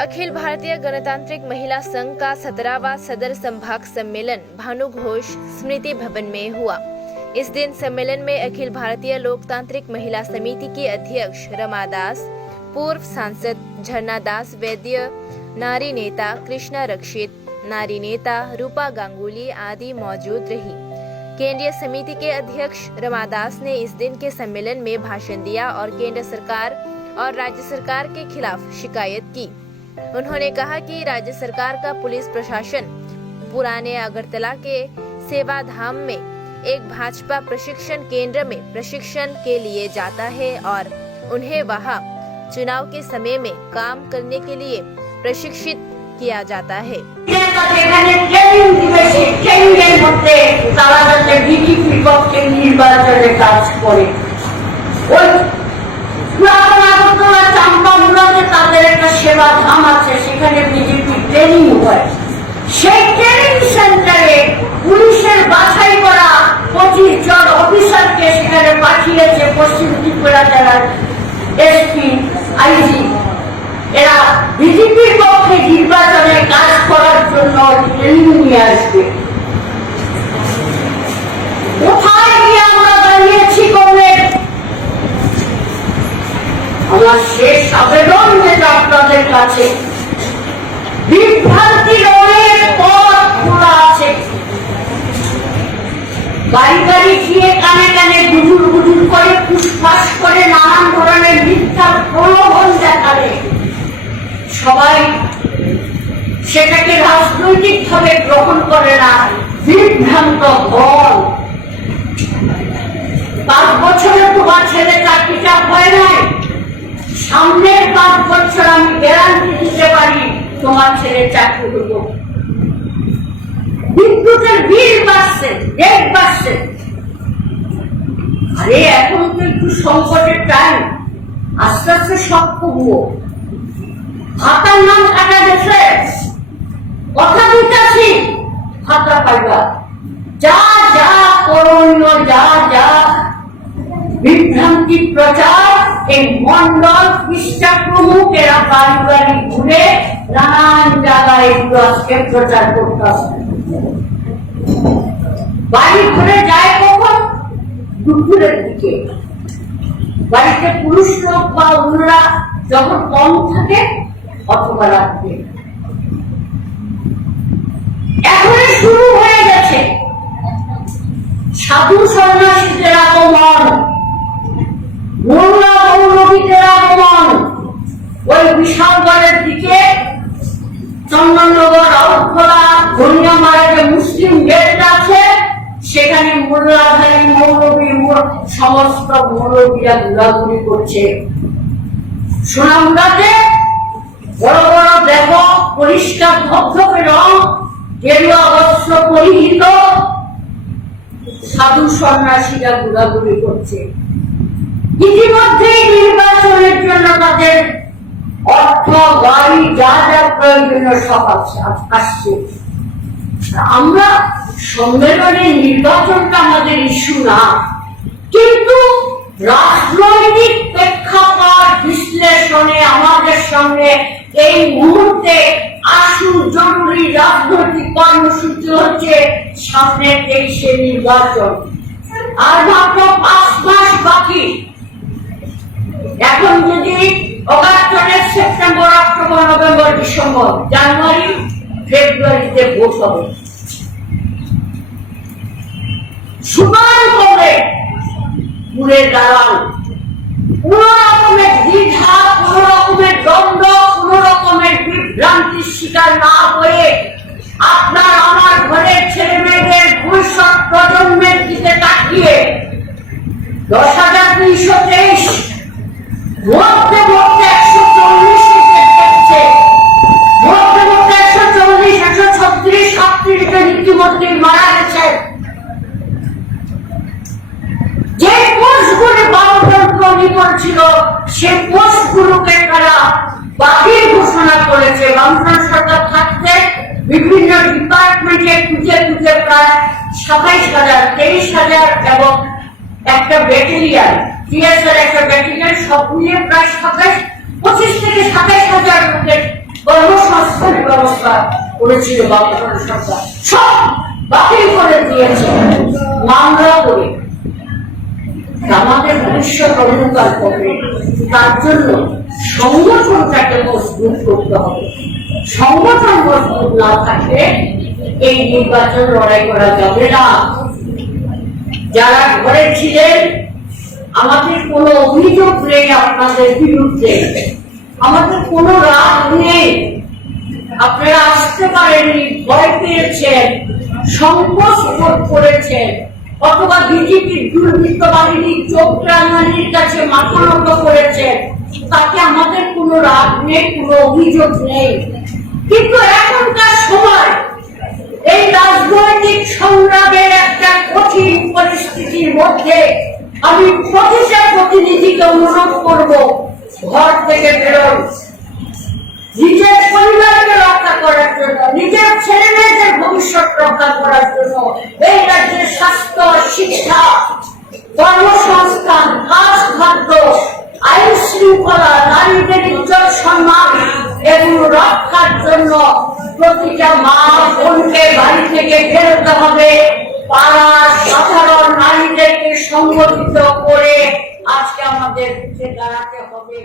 अखिल भारतीय गणतांत्रिक महिला संघ का 17वां सदर संभाग सम्मेलन भानु घोष स्मृति भवन में हुआ। इस दिन सम्मेलन में अखिल भारतीय लोकतांत्रिक महिला समिति की अध्यक्ष रमा दास, पूर्व सांसद झरना दास वैद्य, नारी नेता कृष्णा रक्षित, नारी नेता रूपा गांगुली आदि मौजूद रही। केंद्रीय समिति के अध्यक्ष रमा दास ने इस दिन के सम्मेलन में भाषण दिया और केंद्र सरकार और राज्य सरकार के खिलाफ शिकायत की। उन्होंने कहा कि राज्य सरकार का पुलिस प्रशासन पुराने अगरतला के सेवा धाम में एक भाजपा प्रशिक्षण केंद्र में प्रशिक्षण के लिए जाता है और उन्हें वहां चुनाव के समय में काम करने के लिए प्रशिक्षित किया जाता है। সেবা ধাম আছে, সেখানে বিজেপি ট্রেনিং হয়। সেই ট্রেনিং সেন্টারে পুলিশের বাছাই করা 25 জন অফিসারকে সেখানে পাঠিয়েছে পশ্চিম ত্রিপুরা জেলার এসপি, আইজি। এরা বিজেপির পক্ষে নির্বাচনে কাজ করার জন্য ট্রেনিং নিয়ে আসবে। কোথায় গিয়ে আমরা দাঁড়িয়েছি কমরেড? আমার শেষ আবেদন যেটা আপনাদের কাছে, বিভ্রান্তির অনেক পথ খোলা আছে। বাড়ি বাড়ি গিয়ে কানে কানে গুজুর গুজুর করে ফুসফাস করে নানান ধরনের মিথ্যা প্রলোভন দেখালে সবাই সেটাকে রাজনৈতিক ভাবে গ্রহণ করে না, বিভ্রান্ত হন। 5 বছরে তোমার ছেলে চাকরিটা হয় নাই, সামনের 5 বছর আমি গ্যারান্টি দিতে পারি তোমার ছেলে চাকরি হলো। বিদ্যুতের বিল বাড়ছে, রেট বাড়ছে। আরে এখন তো একটু সংকটের টাইম, আস্তে আস্তে সব কমবো। ভাতার নাম কাটা গেছে, কথা দিতেছি ভাতা পাইবা। যা যা করণীয়, যা যা বিভ্রান্তি প্রচার, এই মন্ডল পৃষ্ঠা প্রমুখ এরা বাড়ি বাড়ি ঘুরে নানান জায়গায় এগুলো আজকে প্রচার করতে আসে। বাড়ি ঘুরে যায় কখন? দুপুরের দিকে। বাড়িতে পুরুষ লোক বা অন্যরা যখন কম থাকে অথবা রাত্রে। এখনই শুরু হয়ে গেছে সাধু সন্ন্যাসীদের আগমন, মোল্লা মৌলবীদের আগমন। ওই বিশালগড়ের দিকে চন্দননগর, আউটখোলা, গড়িয়ামারের যে মুসলিম গেট আছে সেখানে মোল্লাধারী মৌলবী সমস্ত মৌলবীরা ঘোরাঘুরি করছে। সোনামুড়াতে বড় বড় দেহ, পরিষ্কার ধবধবে রং, গেরুয়া বস্ত্র পরিহিত সাধু সন্ন্যাসীরা ঘোরাঘুরি করছে। ইতিমধ্যেই নির্বাচনের জন্য তাদের অর্থ, গাড়ি, যা যা প্রয়োজনীয় সব আসছে। আমরা সম্মেলনে নির্বাচনটা আমাদের ইস্যু না, কিন্তু রাজনৈতিক প্রেক্ষাপট বিশ্লেষণে আমাদের সামনে এই মুহূর্তে আসল জরুরি রাজনৈতিক কর্মসূচি হচ্ছে সামনে 23-এ নির্বাচন। আর মাত্র 5 মাস বাকি। এখন যদি অগাস্টের সেপ্টেম্বর, অক্টোবর, নভেম্বর, ডিসেম্বর, জানুয়ারি, ফেব্রুয়ারিতে ভোট হবে। সুতরাং করে ঘুরে দাঁড়ান। কোন রকমের দ্বিধা, কোন রকমের দ্বন্দ্ব, কোন রকমের বিভ্রান্তির শিকার না হয়ে আপনার আমার ঘরের ছেলে মেয়েদের ভবিষ্যৎ প্রজন্মের দিকে তাকিয়ে 10,223 ভোটতে ভোটতে 140 দেখছে, ভোটতে ভোটতে 140, 136, 37 জন ইতিমধ্যে মারা গেছে। যে পোস্টগুলি বামফ্রন্ট করেছিল সেই পোস্টগুলোকে তারা বাতিল ঘোষণা করেছে। বামফ্রন্ট সরকার থাকতে বিভিন্ন ডিপার্টমেন্টে খুঁজে খুঁজে প্রায় 27,000, 23,000 এবং একটা ব্যাটালিয়ান, টিএসআর একটা ব্যাটালিয়ান, সব মিলিয়ে প্রায় 25 থেকে 27,000 লোকের কর্মসংস্থানের ব্যবস্থা করেছিল বর্তমান সরকার, সব বাতিল করে দিয়েছে মামলা করে। আমাদের ভবিষ্যৎ অন্ধকার করবে, তার জন্য সংগঠনটাকে মজবুত করতে হবে। সংগঠন মজবুত না থাকলে এই নির্বাচন লড়াই করা যাবে না। যারা ঘরে ছিলেন, আমাদের কোনো অভিযোগ নেই আপনাদের বিরুদ্ধে, আমাদের কোনো রাগ নেই। আপনারা আসতে পারেননি, ভয় পেয়েছেন, সংকোচ বোধ করেছেন, অথবা বিজেপির দুর্বৃত্ত বাহিনীর চোখ রাঙানির কাছে মাথা নত করেছেন, তাতে আমাদের কোনো রাগ নেই, কোনো অভিযোগ নেই। কিন্তু এখনকার সময় এই রাজনৈতিক সংগ্রামের একটা কঠিন পরিস্থিতির মধ্যে আমি প্রতিটা প্রতিনিধিকে অনুরোধ করব, ঘর থেকে বেরোন, নিজের পরিবারকে রক্ষা করার জন্য, নিজের ছেলে মেয়েদের ভবিষ্যৎ রক্ষা করার জন্য। এই রাজ্যের স্বাস্থ্য, শিক্ষা, কর্মসংস্থান, কাজ, খাদ্য, আইন শৃঙ্খলা, নারীদের ইজ্জত সম্মান এগুলো রক্ষার জন্য প্রতিটা মা বোনকে বাড়ি থেকে বেরোতে হবে। পাড়ার সাধারণ নারীদেরকে সংগঠিত করে আজকে আমাদের উঠে দাঁড়াতে হবে।